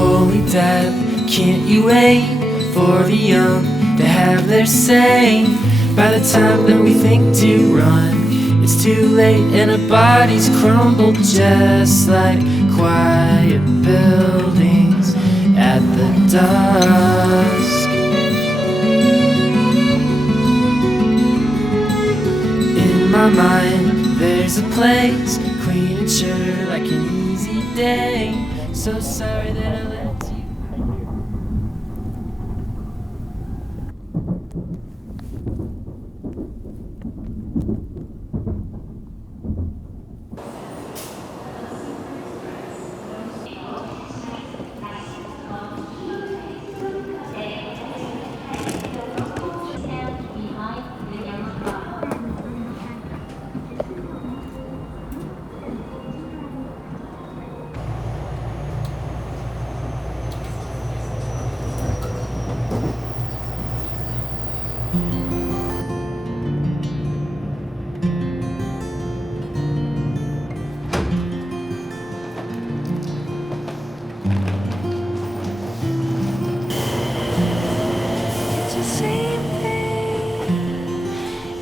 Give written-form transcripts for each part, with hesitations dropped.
Holy dad, can't you wait for the young to have their say? By the time that we think to run, it's too late and our bodies crumble just like quiet buildings at the dusk. In my mind, there's a place clean and sure like an easy day. So sorry that I let you. It's the same thing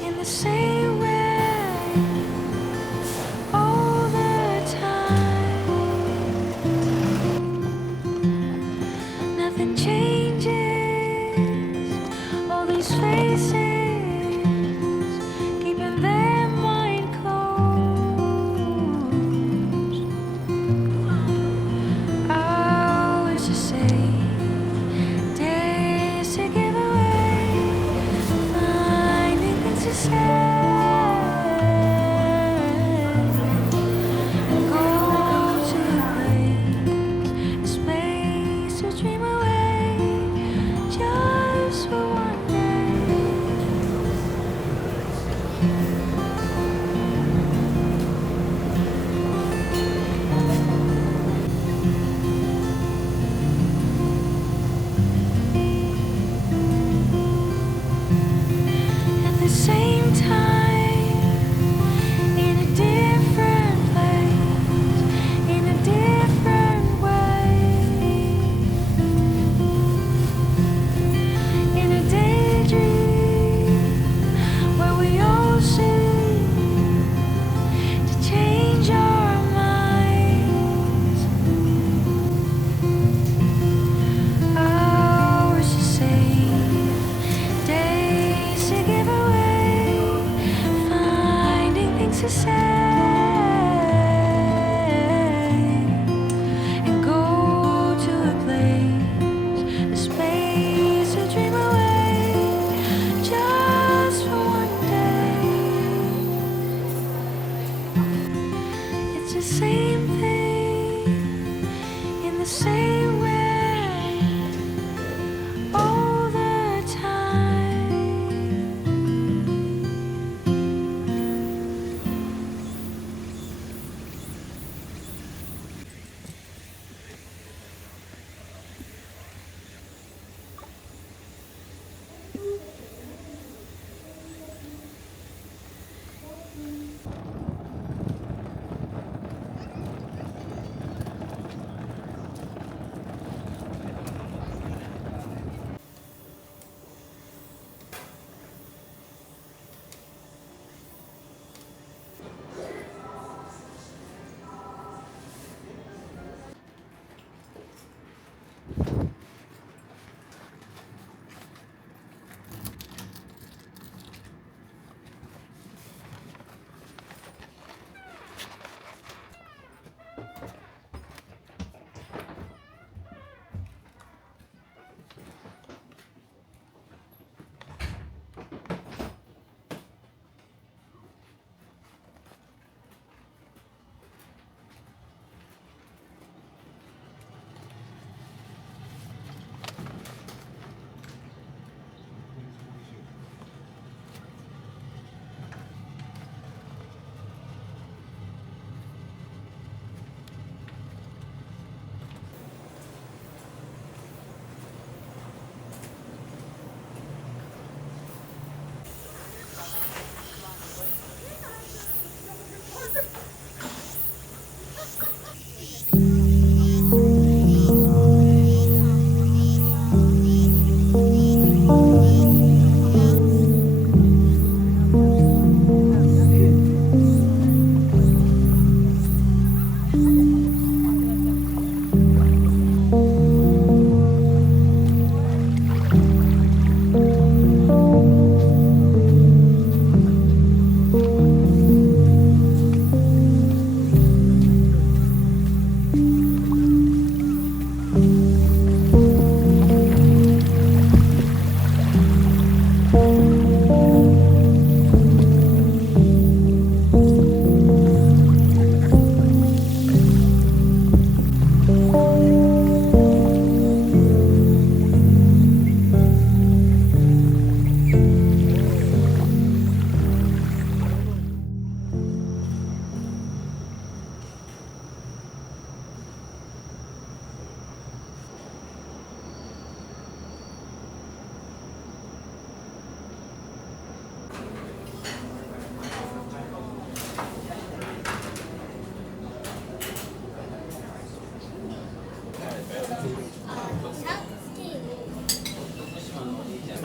in the same way all the time. Nothing changes. All these faces keeping their mind closed. Hours to say, days to give away, finding things to say. Go to a place, a space to dream away, just for one day. At the same time, in a different place, in a different way, in a daydream where we all seem to change our minds. Hours to save, days to give away, finding things to say, and go to a place, a space to dream away, just for one day. It's the same thing in the same way all the time.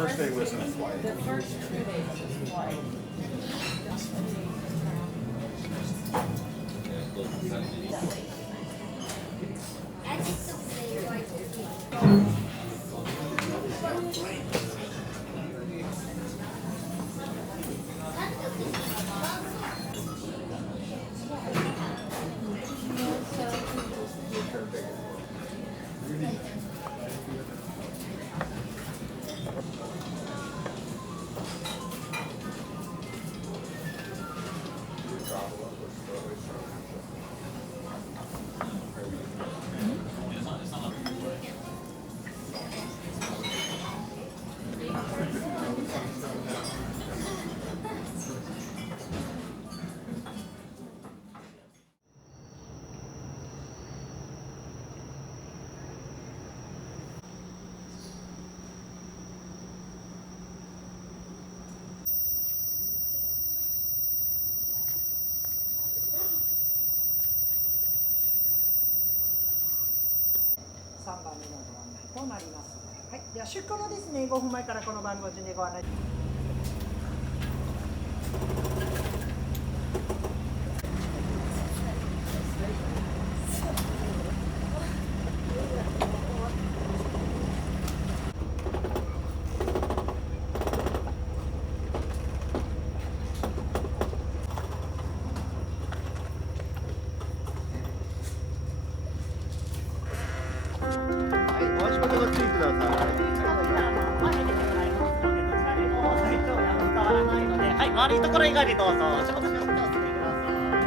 first day wasn't a flight. The first 2 days was flight.3番目のご案内となります。はい、では出庫のですね、5分前からこの番号順でご案内。お足元ご注意ください。はい、丸いところ以外でどうぞ。仕事しようってお進みください。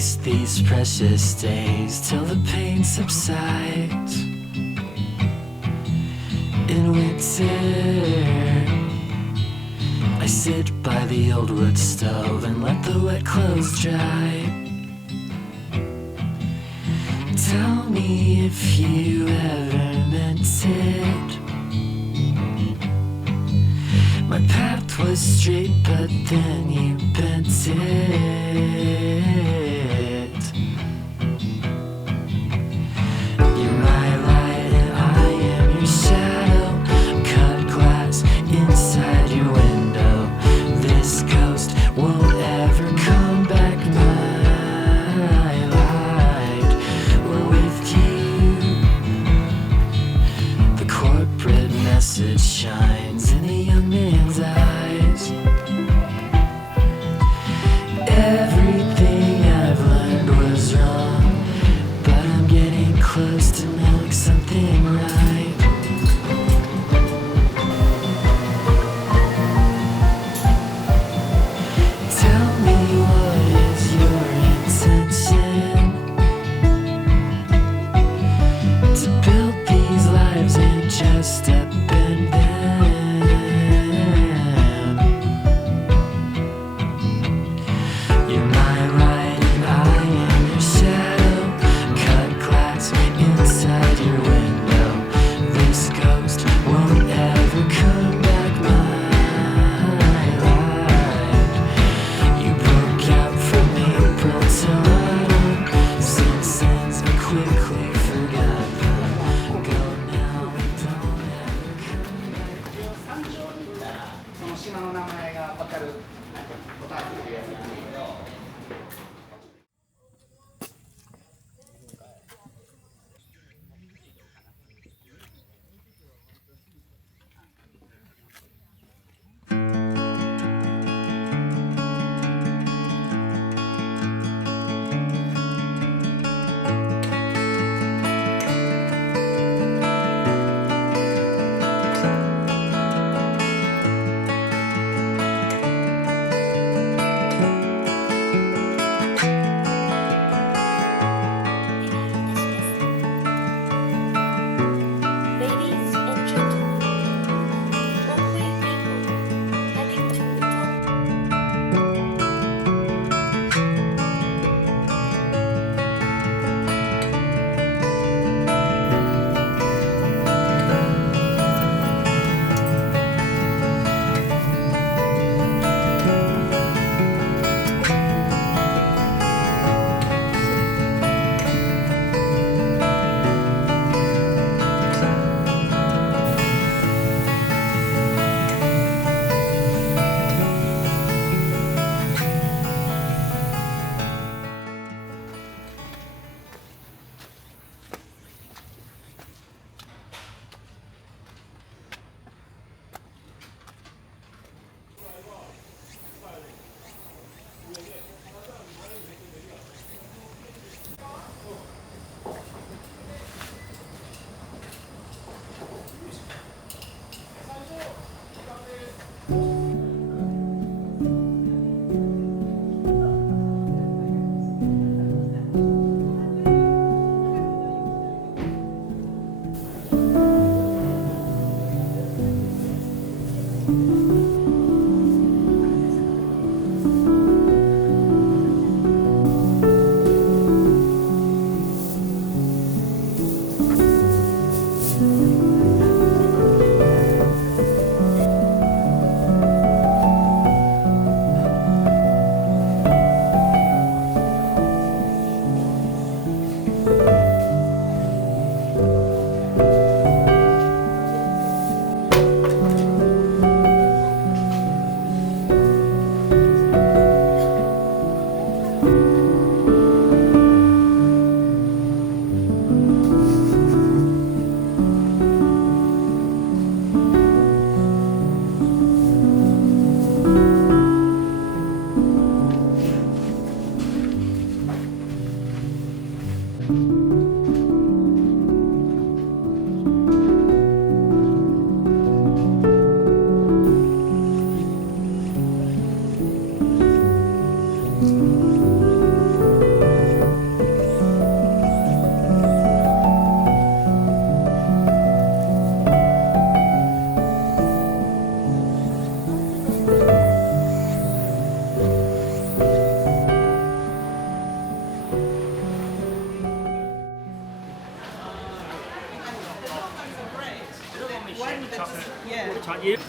waste these precious days till the pain subsides. In winter, I sit by the old wood stove and let the wet clothes dry. Tell me if you ever meant it. My path was straight, but then you bent it. You're my light and I am your shadow. Cut glass inside your window. This ghost won't ever come back. My light, we're with you. The corporate message shines in a young man's eyes. Everything I've learned was wrong, but I'm getting close to knowing something right. Tell me, what is your intention? To build these lives and just upend them. You're my light and I am your shadow. Cut glass inside your window. This ghost won't ever come back. My light, you broke out from April to autumn. Some sins are quickly forgotten. Go now and don't ever come back. その島の名前が分かるボタンっていうやつなんだけど。Ladies and gentlemen, Broadway people heading to the top. chocolate. Yeah. Chocolate.